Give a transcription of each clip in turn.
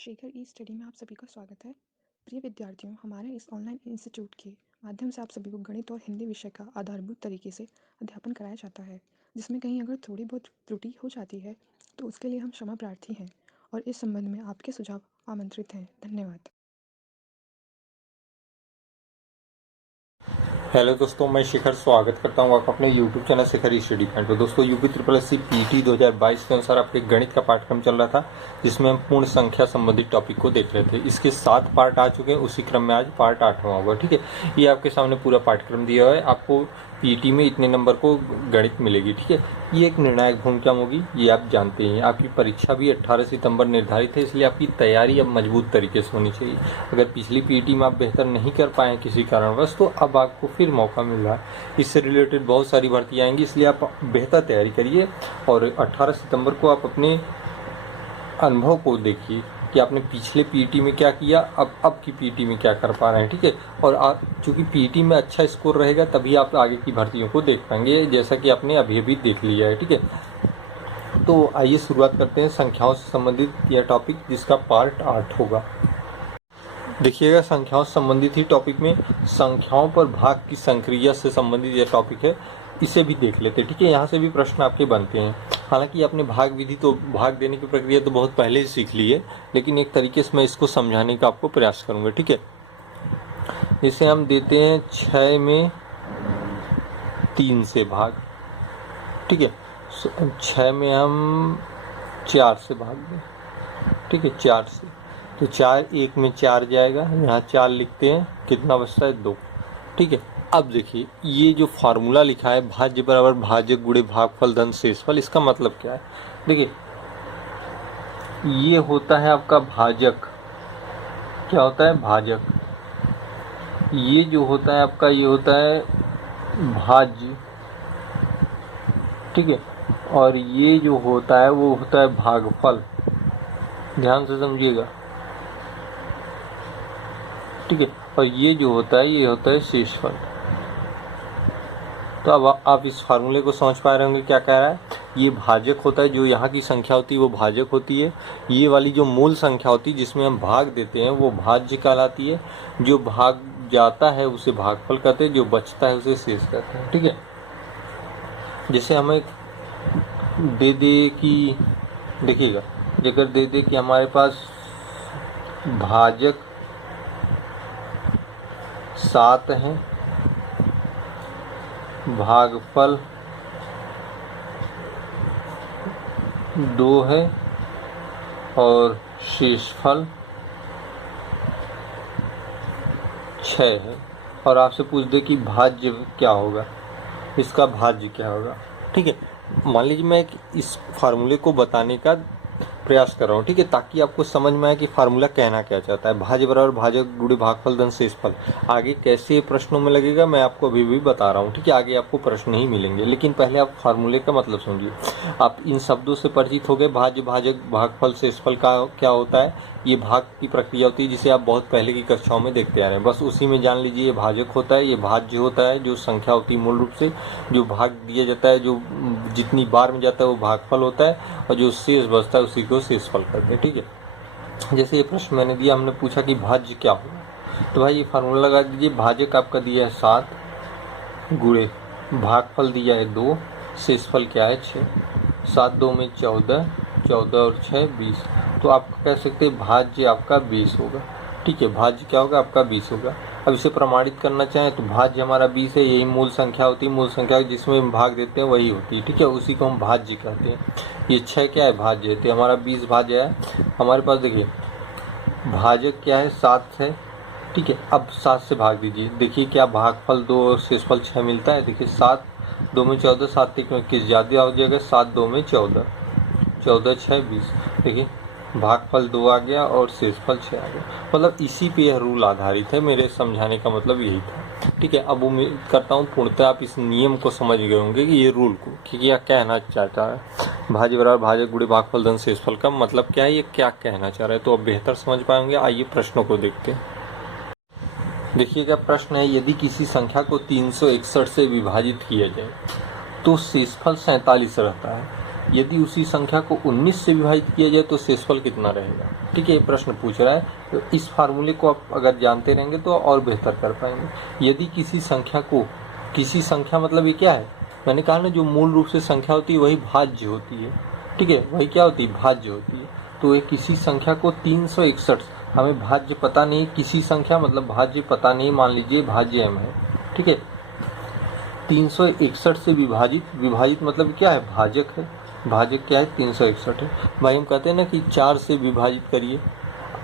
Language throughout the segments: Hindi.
शेखर ई स्टडी में आप सभी का स्वागत है। प्रिय विद्यार्थियों, हमारे इस ऑनलाइन इंस्टीट्यूट के माध्यम से आप सभी को गणित और हिंदी विषय का आधारभूत तरीके से अध्यापन कराया जाता है, जिसमें कहीं अगर थोड़ी बहुत त्रुटि हो जाती है तो उसके लिए हम क्षमा प्रार्थी हैं और इस संबंध में आपके सुझाव आमंत्रित हैं। धन्यवाद। हेलो दोस्तों, मैं शिखर स्वागत करता हूं आपका अपने YouTube channel Shikhar study point पर। दोस्तों, UP triple S C PT 2022 के अनुसार आपके गणित का पाठ्यक्रम चल रहा था, जिसमें हम पूर्ण संख्या संबंधित टॉपिक को देख रहे थे। इसके 7 पार्ट आ चुके हैं, उसी क्रम में आज पार्ट 8वां होगा। ठीक है, ये आपके सामने पूरा पाठ्यक्रम दिया हुआ है। आपको पीटी में इतने नंबर को गणित मिलेगी। ठीक है, ये एक निर्णायक भूमिका होगी, ये आप जानते हैं। आपकी परीक्षा भी 18 सितंबर निर्धारित है, इसलिए आपकी तैयारी अब मजबूत तरीके से होनी चाहिए। अगर पिछली पीटी में आप बेहतर नहीं कर पाए किसी कारणवश, तो अब आपको फिर मौका मिल रहा है। इससे रिलेटेड बहुत सारी भर्तियाँ आएंगी, इसलिए आप बेहतर तैयारी करिए और 18 सितंबर को आप अपने अनुभव को देखिए कि आपने पिछले पीटी में क्या किया, अब की पीटी में क्या कर पा रहे हैं। ठीक है, और आप चूंकि पीटी में अच्छा स्कोर रहेगा तभी आप आगे की भर्तियों को देख पाएंगे, जैसा कि आपने अभी देख लिया है। ठीक है, तो आइए शुरुआत करते हैं संख्याओं से संबंधित यह टॉपिक, जिसका पार्ट 8 होगा। देखिएगा, संख्याओं से संबंधित ही टॉपिक में संख्याओं पर भाग की संक्रिया से संबंधित यह टॉपिक है, इसे भी देख लेते हैं। ठीक है, यहाँ से भी प्रश्न आपके बनते हैं। हालांकि आपने भाग विधि तो भाग देने की प्रक्रिया तो बहुत पहले ही सीख ली है, लेकिन एक तरीके से मैं इसको समझाने का आपको प्रयास करूंगा। ठीक है, जैसे हम देते हैं 6 में 3 से भाग। ठीक है, 6 में हम 4 से भाग दें। ठीक है, 4 से, तो 4 1 में 4 जाएगा, यहाँ 4 लिखते हैं, कितना बचता है 2। ठीक है, अब देखिए ये जो फार्मूला लिखा है भाज्य बराबर भाजक गुणे भागफल धन शेषफल, इसका मतलब क्या है? देखिए, ये होता है आपका भाजक। क्या होता है? भाजक। ये जो होता है आपका, ये होता है भाज्य। ठीक है, और ये जो होता है वो होता है भागफल। ध्यान से समझिएगा। ठीक है, और ये जो होता है ये होता है शेषफल। तो अब आप इस फार्मूले को समझ पा रहे होंगे क्या कह रहा है। ये भाजक होता है, जो यहाँ की संख्या होती है वो भाजक होती है। ये वाली जो मूल संख्या होती है जिसमें हम भाग देते हैं वो भाज्य कहलाती है। जो भाग जाता है उसे भागफल कहते हैं, जो बचता है उसे शेष कहते हैं। ठीक है, जैसे हमें दे दे कि, देखिएगा, अगर दे दे कि हमारे पास भाजक 7 है, भागफल 2 है और शेषफल 6 है, और आपसे पूछ दे कि भाज्य क्या होगा, इसका भाज्य क्या होगा। ठीक है, मान लीजिए मैं इस फार्मूले को बताने का प्रयास कर रहा हूँ। ठीक है, ताकि आपको समझ में आए कि फार्मूला कहना क्या चाहता है। भाज्य बराबर भाजक गुणे भागफल धन शेषफल आगे कैसे प्रश्नों में लगेगा मैं आपको अभी भी बता रहा हूँ। ठीक है, आगे आपको प्रश्न ही मिलेंगे, लेकिन पहले आप फार्मूले का मतलब समझिए। आप इन शब्दों से परिचित हो गए। भाज्य, भाजक, भागफल, शेषफल का क्या होता है? ये भाग की प्रक्रिया होती है, जिसे आप बहुत पहले की कक्षाओं में देखते आ रहे हैं। बस उसी में जान लीजिए, ये भाजक होता है, ये भाज्य होता है, जो संख्या होती है मूल रूप से, जो भाग दिया जाता है, जो जितनी बार में जाता है वो भागफल होता है, और जो शेष बचता है उसी को शेषफल कहते हैं। ठीक है, जैसे ये प्रश्न मैंने दिया, हमने पूछा कि भाज्य क्या होगा, तो भाई ये फार्मूला लगा दीजिए। भाजक आपका दिया है 7 गुणे भागफल दिया है 2, शेषफल क्या है 6। 7 2 में 14, 14 और 6 20। तो आप कह सकते हैं भाज्य आपका 20 होगा। ठीक है, भाज्य क्या होगा आपका 20 होगा। अब इसे प्रमाणित करना चाहें तो भाज्य हमारा 20 है, यही मूल संख्या होती है। मूल संख्या जिसमें हम भाग देते हैं वही होती है। ठीक है, उसी को हम भाज्य कहते हैं। ये 6 क्या है? भाज्य है, तो हमारा 20 भाज्य है हमारे पास। देखिए, भाजक क्या है? 7 है। ठीक है, अब 7 से भाग दीजिए, देखिए क्या भागफल 2 और शेषफल 6 मिलता है। देखिए 7 2 में 14, 7 1 में 21, ज़्यादा हो जाएगा। 7 2 में 14, 14 6 20। देखिए भागफल 2 आ गया और शेषफल 6 आ गया। मतलब इसी पे यह रूल आधारित है। मेरे समझाने का मतलब यही था। ठीक है, अब उम्मीद करता हूँ पूर्णतः आप इस नियम को समझ गए होंगे कि ये रूल को कि क्या कहना चाहता है। भाज्य बराबर भाजक गुणे भागफल धन शेषफल का मतलब क्या है, ये क्या कहना चाह रहा है, तो अब बेहतर समझ पाएंगे। आइए प्रश्नों को देखते हैं। देखिएगा, प्रश्न है, यदि किसी संख्या को 361 से विभाजित किया जाए तो शेषफल 47 रहता है। यदि उसी संख्या को 19 से विभाजित किया जाए तो शेषफल कितना रहेगा। ठीक है, ये प्रश्न पूछ रहा है। तो इस फार्मूले को आप अगर जानते रहेंगे तो और बेहतर कर पाएंगे। यदि किसी संख्या मतलब ये क्या है, मैंने कहा ना, जो मूल रूप से संख्या होती है वही भाज्य होती है। ठीक है, वही क्या होती है, भाज्य होती है। तो ये किसी संख्या को 361, हमें भाज्य पता नहीं, किसी संख्या मतलब भाज्य पता नहीं, मान लीजिए भाज्य m है। ठीक है, 361 से विभाजित मतलब क्या है, भाजक है। भाजक क्या है, 361 है। भाई हम कहते हैं ना कि 4 से विभाजित करिए,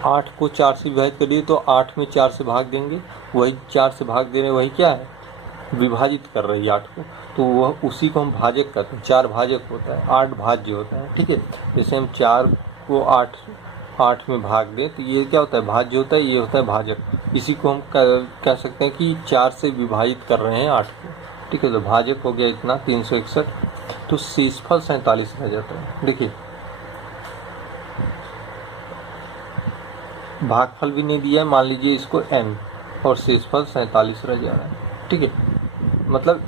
8 को 4 से विभाजित करिए तो 8 में 4 से भाग देंगे, वही 4 से भाग दे रहे हैं, वही क्या है, विभाजित कर रही है 8 को, तो वह उसी को हम भाजक कहते हैं। 4 भाजक होता है, 8 भाज्य होता है। ठीक है, जैसे हम 4 को 8 में भाग दें तो ये क्या होता है, भाज्य होता है, ये होता है भाजक। इसी को हम कह सकते हैं कि 4 से विभाजित कर रहे हैं 8 को। ठीक है, तो भाजक हो गया इतना 361, तो शेषफल 47 रह जाता है। देखिए, भागफल भी नहीं दिया है, मान लीजिए इसको n, और शेषफल 47 रह जा रहा है। ठीक है, मतलब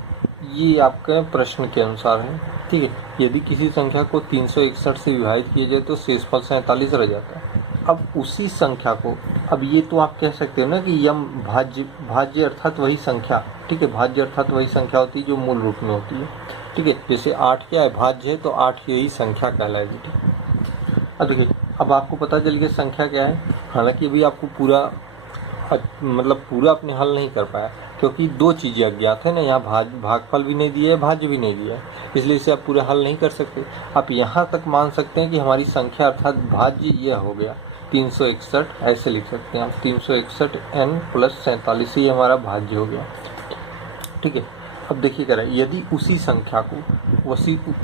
ये आपके प्रश्न के अनुसार है। ठीक है, यदि किसी संख्या को 361 से विभाजित किया जाए तो शेषफल 47 रह जाता है। अब उसी संख्या को, अब ये तो आप कह सकते हो ना कि यम भाज्य अर्थात वही संख्या। ठीक है, भाज्य अर्थात वही संख्या होती है जो मूल रूप में होती है। ठीक है, जैसे 8 क्या है, भाज्य है, तो 8 यही संख्या कहलाएगी। ठीक है, अब देखिए, अब आपको पता चल गया संख्या क्या है। हालांकि अभी आपको पूरा आपने हल नहीं कर पाया, क्योंकि दो चीज़ें अज्ञात है ना, यहाँ भागफल भी नहीं दिया है, भाज्य भी नहीं दिया है, इसलिए इसे आप पूरा हल नहीं कर सकते। आप यहाँ तक मान सकते हैं कि हमारी संख्या अर्थात भाज्य यह हो गया 361, ऐसे लिख सकते हैं आप, 361 n + 47 ही हमारा भाज्य हो गया। ठीक है, अब देखिए करें, यदि उसी संख्या को,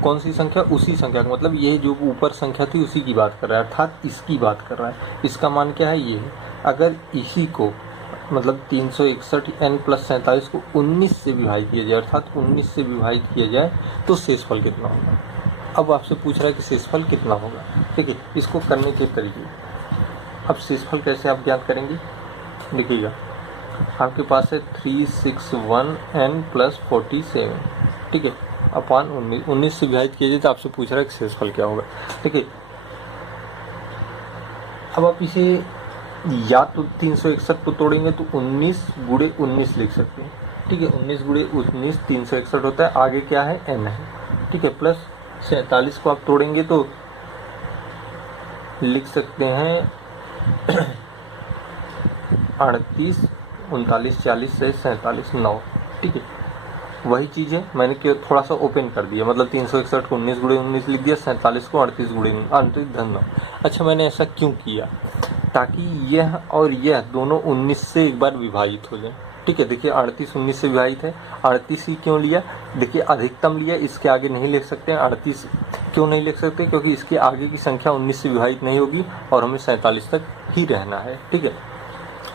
कौन सी संख्या, उसी संख्या को, मतलब ये जो ऊपर संख्या थी उसी की बात कर रहा है, अर्थात इसकी बात कर रहा है। इसका मान क्या है, ये है। अगर इसी को मतलब 361 n + 47 को 19 से विभाजित किया जाए, अर्थात 19 से विभाजित किया जाए तो शेषफल कितना होगा। अब आपसे पूछ रहा है कि शेषफल कितना होगा। ठीक है, इसको करने के तरीके, अब शेषफल कैसे आप ज्ञात करेंगे, देखिएगा, आपके पास है 361 n + 47। ठीक है, अपान 19 से विभाजित किया जाए तो आपसे पूछ रहा है कि शेषफल क्या होगा। ठीक है, अब आप इसे या तो 361 को तोड़ेंगे तो 19 × 19 लिख सकते हैं। ठीक है, 19 × 19 361 होता है, आगे क्या है, n है। ठीक है, प्लस 47 को आप तोड़ेंगे तो लिख सकते हैं 38 39 40 से 47 9। ठीक है, वही चीज़ है, मैंने क्यों थोड़ा सा ओपन कर दिया, मतलब 361 को 19 × 19 लिख दिया, 47 को 38 × 9। अच्छा, मैंने ऐसा क्यों किया, ताकि यह और यह दोनों 19 से एक बार विभाजित हो जाए। ठीक है, देखिए 38 19 से विभाजित है, 38 ही क्यों लिया, देखिए अधिकतम लिया, इसके आगे नहीं लिख सकते हैं। 38 क्यों नहीं लिख सकते, क्योंकि इसके आगे की संख्या 19 से विभाजित नहीं होगी और हमें 47 तक ही रहना है। ठीक है,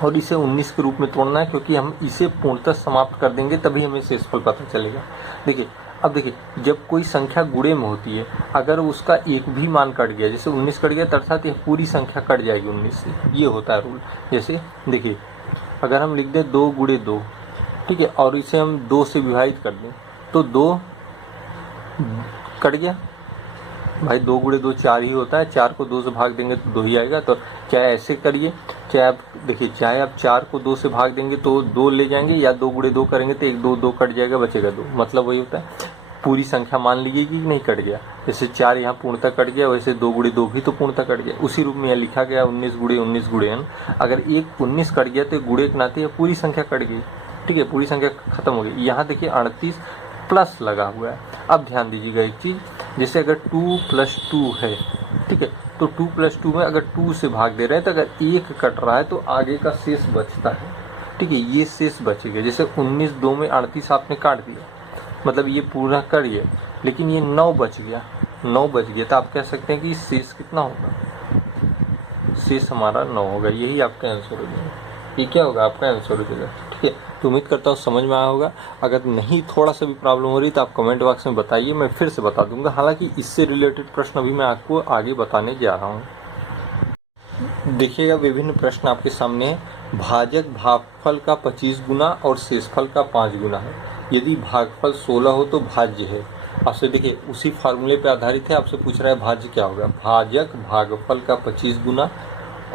और इसे 19 के रूप में तोड़ना है, क्योंकि हम इसे पूर्णतः समाप्त कर देंगे तभी हमें शेषफल पता चलेगा। देखिए, अब देखिए, जब कोई संख्या गुणे में होती है, अगर उसका एक भी मान कट गया, जैसे 19 कट गया, अर्थात यह पूरी संख्या कट जाएगी 19 से, ये होता है रूल। जैसे देखिए, अगर हम लिख दें 2 × 2, ठीक है, और इसे हम 2 से विभाजित कर दें तो 2 कट गया, भाई 2 × 2 4 ही होता है, 4 को 2 से भाग देंगे तो 2 ही आएगा। तो चाहे ऐसे करिए, चाहे आप देखिए, चाहे आप 4 को 2 से भाग देंगे तो 2 ले जाएंगे, या 2 × 2 करेंगे तो 1 2 2 कट जाएगा, बचेगा 2, मतलब वही होता है। पूरी संख्या मान लीजिए कि नहीं कट गया, जैसे 4 यहाँ पूर्णतः कट गया, वैसे 2 × 2 भी तो पूर्णतः कट गया। उसी रूप में यह लिखा गया 19 × 19 × n। अगर एक 19 कट गया तो गुणे के नाते पूरी संख्या कट गई। ठीक है, पूरी संख्या खत्म हो गई। यहाँ देखिए 38 प्लस लगा हुआ है। अब ध्यान दीजिएगा एक चीज़, जैसे अगर 2 + 2 है, ठीक है, तो 2 + 2 में अगर 2 से भाग दे रहे हैं तो अगर 1 कट रहा है तो आगे का शेष बचता है। ठीक है, ये शेष बचेगा। जैसे 19 2 में 38 आपने काट दिया, मतलब ये पूरा कर गया, लेकिन ये 9 बच गया, 9 बच गया, तो आप कह सकते हैं कि शेष कितना होगा, शेष हमारा 9 होगा। यही आपका आंसर हो जाएगा, ये क्या होगा, आपका आंसर हो जाएगा। ठीक है, तो उम्मीद करता हूँ समझ में आया होगा। अगर नहीं थोड़ा सा भी प्रॉब्लम हो रही तो आप कमेंट बॉक्स में बताइए, मैं फिर से बता दूंगा। हालांकि इससे रिलेटेड प्रश्न अभी मैं आपको आगे बताने जा रहा हूँ। देखिएगा, विभिन्न प्रश्न आपके सामने है। भाजक भागफल का 25 गुना और शेषफल का 5 गुना है। यदि भागफल 16 हो तो भाज्य है, आपसे देखिए उसी फार्मूले पे आधारित है, आपसे पूछ रहा है भाज्य क्या होगा, भाजक भागफल का 25 गुना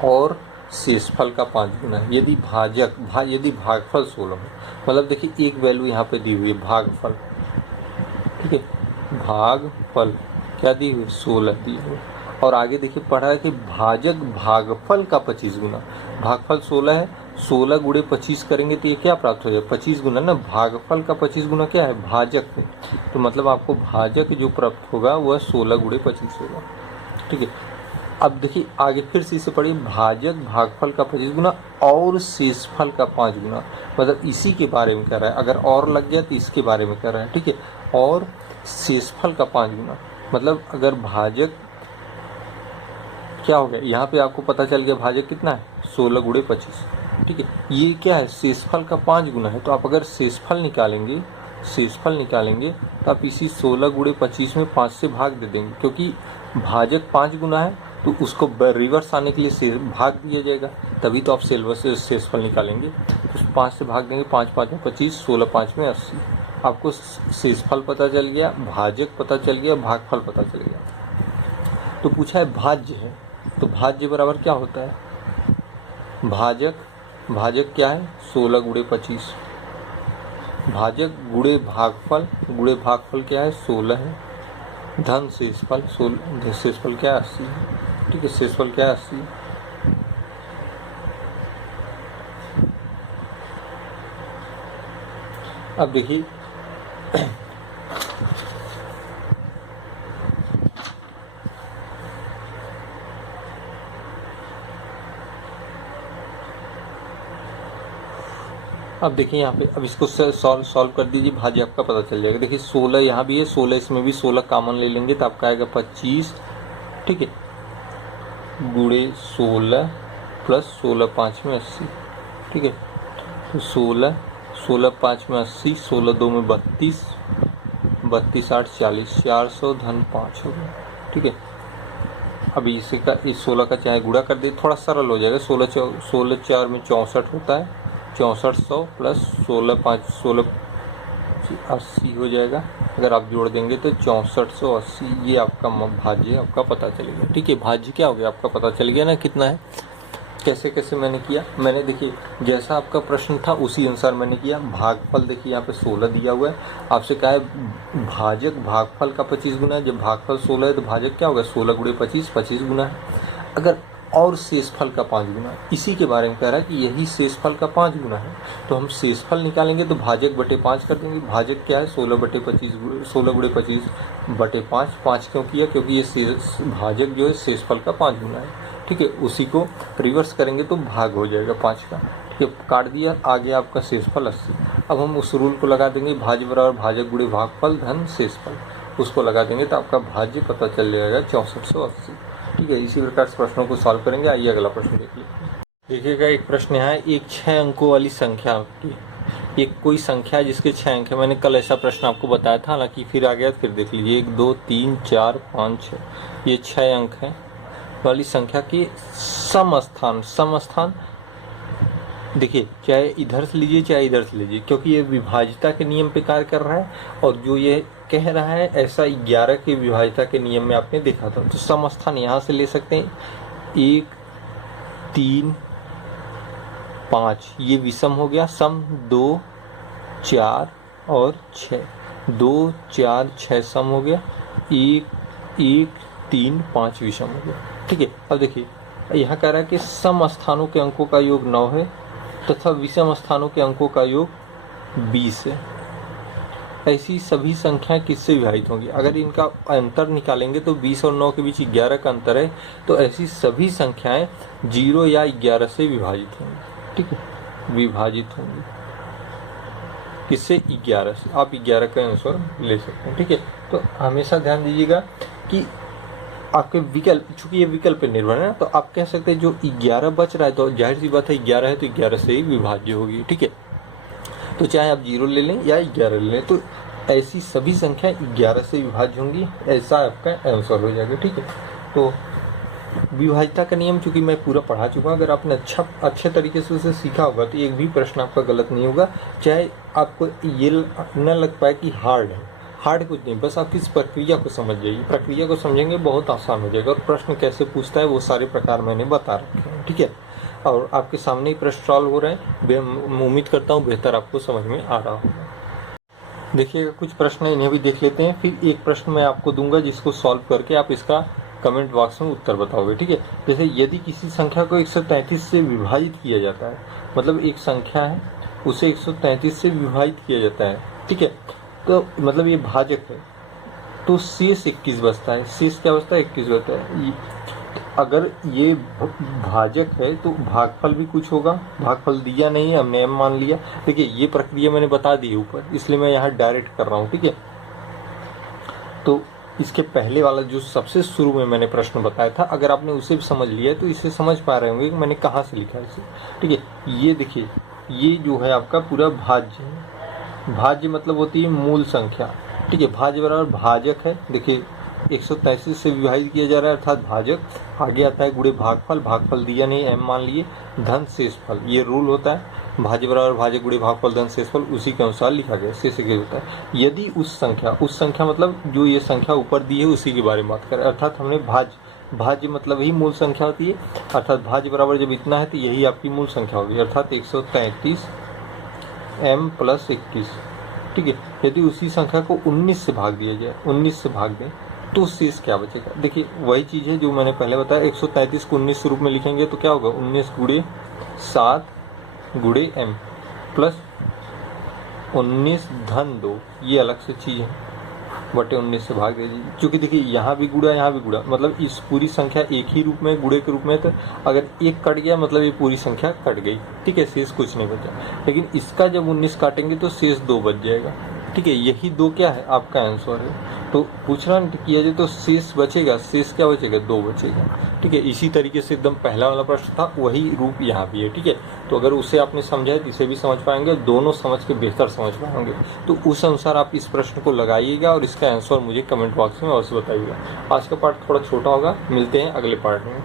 और शेषफल का 5 गुना। यदि यदि भागफल 16 हो, मतलब देखिए एक वैल्यू यहाँ पे दी हुई है भागफल, ठीक है, भागफल क्या दी हुई 16 दी हुई, और आगे देखिए पढ़ा है कि भाजक भागफल का 25 गुना। भागफल 16 है, 16 गुणे 25 करेंगे तो ये क्या प्राप्त हो जाएगा 25 गुना ना, भागफल का 25 गुना क्या है भाजक में, तो मतलब आपको भाजक जो प्राप्त होगा वह 16 गुणे 25 होगा, ठीक है। अब देखिए आगे फिर से इसे पढ़िए, भाजक भागफल का 25 गुना और शेषफल का 5 गुना, मतलब इसी के बारे में कह रहा है, अगर और लग गया तो इसके बारे में कह रहा है, ठीक है। और शेषफल का 5 गुना, मतलब अगर भाजक क्या हो गया, यहाँ पे आपको पता चल गया भाजक कितना है 16 गुणे 25, ठीक है। ये क्या है शेषफल का 5 गुना है, तो आप अगर शेषफल निकालेंगे तो आप इसी 16 गुणे 25 में 5 से भाग दे देंगे, क्योंकि भाजक 5 गुना है तो उसको रिवर्स आने के लिए भाग दिया जाएगा, तभी तो आप शेषफल निकालेंगे। तो 5 से भाग देंगे, 5 5 में 25, 16 5 में 80। आपको शेषफल पता चल गया, भाजक पता चल गया, भागफल पता चल गया। तो पूछा है भाज्य है, तो भाज्य बराबर क्या होता है, भाजक क्या है 16 गुणे 25, भाजक गुणे भागफल क्या है 16 है, धन शेषफल क्या है 80, ठीक है, शेषफल क्या है 80। अब देखिए अब देखिए यहाँ पे, अब इसको सॉल्व कर दीजिए, भाज्य आपका पता चल जाएगा। देखिए 16 यहाँ भी है, 16 इसमें भी 16 कॉमन ले लेंगे तो आपका आएगा 25, ठीक है, गुणे 16 प्लस 16 5 में 80, ठीक है। तो 16 5 में 80, 16 2 में 32, 32 8 40, 400 धन 5 हो गया, ठीक है। अब इसी का इस 16 का चाहे गुणा कर दे, थोड़ा सरल हो जाएगा, 16 4 में 64 होता है, 6400 प्लस 16 5 16 80 हो जाएगा, अगर आप जोड़ देंगे तो 6480, ये आपका भाज्य आपका पता चलेगा, ठीक है। भाज्य क्या हो गया आपका पता चल गया ना कितना है। कैसे कैसे मैंने किया, मैंने देखिए जैसा आपका प्रश्न था उसी अनुसार मैंने किया। भागफल देखिए यहाँ पे 16 दिया हुआ है, आपसे कहा है भाजक भागफल का 25 गुना है, जब भागफल 16 है तो भाजक क्या होगा 16 गुणे 25, 25 गुना है। अगर और शेषफल का 5 गुना, इसी के बारे में कह रहा है कि यही शेषफल का 5 गुना है, तो हम शेषफल निकालेंगे तो भाजक बटे 5 कर देंगे। भाजक क्या है 16 बटे 25, 16 गुणे 25 बटे 5, 5 क्यों किया, क्योंकि ये भाजक जो है शेषफल का 5 गुना है, ठीक है। उसी को रिवर्स करेंगे तो भाग हो जाएगा 5 का, ठीक है, काट दिया, आगे आपका शेषफल 80। अब हम उस रूल को लगा देंगे, भाज्य बराबर भाजक गुणे भागफल धन शेषफल, उसको लगा देंगे तो आपका भाज्य पता चल जाएगा 6480, ठीक है। इसी प्रकार से प्रश्नों को सॉल्व करेंगे। आइए अगला प्रश्न देख लीजिए। देखिएगा एक प्रश्न यहाँ है, एक 6 अंकों वाली संख्या की, एक कोई संख्या है जिसके 6 अंक है। मैंने कल ऐसा प्रश्न आपको बताया था, हालांकि फिर आ गया, फिर देख लीजिए 1 2 3 4 5 6, ये 6 अंक हैं वाली संख्या की समस्थान देखिए, चाहे इधर से लीजिए चाहे इधर से लीजिए, क्योंकि ये विभाज्यता के नियम पे कार्य कर रहा है, और जो ये कह रहा है ऐसा 11 के विभाज्यता के नियम में आपने देखा था। तो समस्थान यहाँ से ले सकते हैं, 1 3 5, ये विषम हो गया, सम 2 4 और 6, 2 4 6 सम हो गया, 1 1 3 5 विषम हो गया, ठीक है। अब देखिए यहाँ कह रहा है कि सम स्थानों के अंकों का योग 9 है तथा विषम स्थानों के अंकों का योग 20 है। ऐसी सभी संख्याएं किससे विभाजित होंगी, अगर इनका अंतर निकालेंगे तो 20 और 9 के बीच 11 का अंतर है, तो ऐसी सभी संख्याएं 0 या 11 से विभाजित होंगी, ठीक है, विभाजित होंगी किससे 11 से। आप 11 का आंसर ले सकते हैं, ठीक है। तो हमेशा ध्यान दीजिएगा कि आपके विकल्प, चूंकि ये विकल्प पर निर्भर है ना, तो आप कह सकते हैं जो 11 बच रहा है तो जाहिर सी बात है 11 है तो 11 से ही विभाज्य होगी, ठीक है। तो चाहे आप 0 ले लें या 11 ले लें, तो ऐसी सभी संख्या 11 से विभाज्य होंगी, ऐसा आपका आंसर हो जाएगा, ठीक है। तो विभाज्यता का नियम चूंकि मैं पूरा पढ़ा चुका हूँ, अगर आपने अच्छे तरीके से उसे सीखा होगा तो एक भी प्रश्न आपका गलत नहीं होगा, चाहे आपको ये न लग पाए कि हार्ड है। हार्ड कुछ नहीं, बस आप इस प्रक्रिया को समझ जाइए। प्रक्रिया को समझेंगे बहुत आसान हो जाएगा। और प्रश्न कैसे पूछता है वो सारे प्रकार मैंने बता रखे हैं, ठीक है। और आपके सामने ही प्रश्न सॉल्व हो रहे हैं। उम्मीद करता हूँ बेहतर आपको समझ में आ रहा होगा। देखिएगा कुछ प्रश्न इन्हें भी देख लेते हैं, फिर एक प्रश्न मैं आपको दूंगा जिसको सॉल्व करके आप इसका कमेंट बॉक्स में उत्तर बताओगे, ठीक है। जैसे यदि किसी संख्या को 133 से विभाजित किया जाता है, मतलब एक संख्या है उसे 133 से विभाजित किया जाता है, ठीक है, तो मतलब ये भाजक है, तो शेष 21 बचता है। शेष क्या बचता है? 21 बचता है। अगर ये भाजक है तो भागफल भी कुछ होगा। भागफल दिया नहीं है, हमने m मान लिया। देखिए ये प्रक्रिया मैंने बता दी है ऊपर, इसलिए मैं यहाँ डायरेक्ट कर रहा हूँ, ठीक है। तो इसके पहले वाला जो सबसे शुरू में मैंने प्रश्न बताया था, अगर आपने उसे भी समझ लिया है तो इसे समझ पा रहे होंगे कि मैंने कहाँ से लिखा है इसे, ठीक है। ये देखिए ये जो है आपका पूरा भाज्य है। भाज्य मतलब होती है मूल संख्या, ठीक है। भाज्य बराबर भाजक है। देखिए 133 से विभाजित किया जा रहा है अर्थात भाजक। आगे आता है गुणे भागफल। भागफल दिया नहीं, m मान लिए। धन शेषफल, ये रूल होता है। भाज्य बराबर भाजक गुणे भागफल धन शेषफल, उसी के अनुसार लिखा गया। शेष होता है यदि उस संख्या मतलब जो ये संख्या ऊपर दी है उसी के बारे में बात करें, अर्थात हमने भाज्य मतलब ही मूल संख्या होती है, अर्थात भाज्य बराबर जब इतना है तो यही आपकी मूल संख्या होगी, अर्थात 133 m + 21, ठीक है। यदि उसी संख्या को 19 से भाग दिया जाए, 19 से भाग दें तो शेष क्या बचेगा? देखिए वही चीज है जो मैंने पहले बताया। 133 को 19 के रूप में लिखेंगे तो क्या होगा? 19 गुणे 7 गुणे m प्लस 19 धन 2, ये अलग से चीज है, बटे 19 से भाग दीजिए। क्योंकि देखिए यहाँ भी गुणा यहाँ भी गुणा, मतलब इस पूरी संख्या एक ही रूप में गुणे के रूप में, तो अगर एक कट गया मतलब ये पूरी संख्या कट गई, ठीक है, शेष कुछ नहीं बचा। लेकिन इसका जब 19 काटेंगे तो शेष 2 बच जाएगा, ठीक है। यही 2 क्या है? आपका आंसर है। तो पूछना किया जाए तो शेष बचेगा, शेष क्या बचेगा? 2 बचेगा, ठीक है। इसी तरीके से एकदम पहला वाला प्रश्न था वही रूप यहाँ भी है, ठीक है। तो अगर उसे आपने समझा है तो इसे भी समझ पाएंगे, दोनों समझ के बेहतर समझ पाएंगे। तो उस अनुसार आप इस प्रश्न को लगाइएगा और इसका आंसर मुझे कमेंट बॉक्स में अवश्य बताइएगा। आज का पार्ट थोड़ा छोटा होगा, मिलते हैं अगले पार्ट में।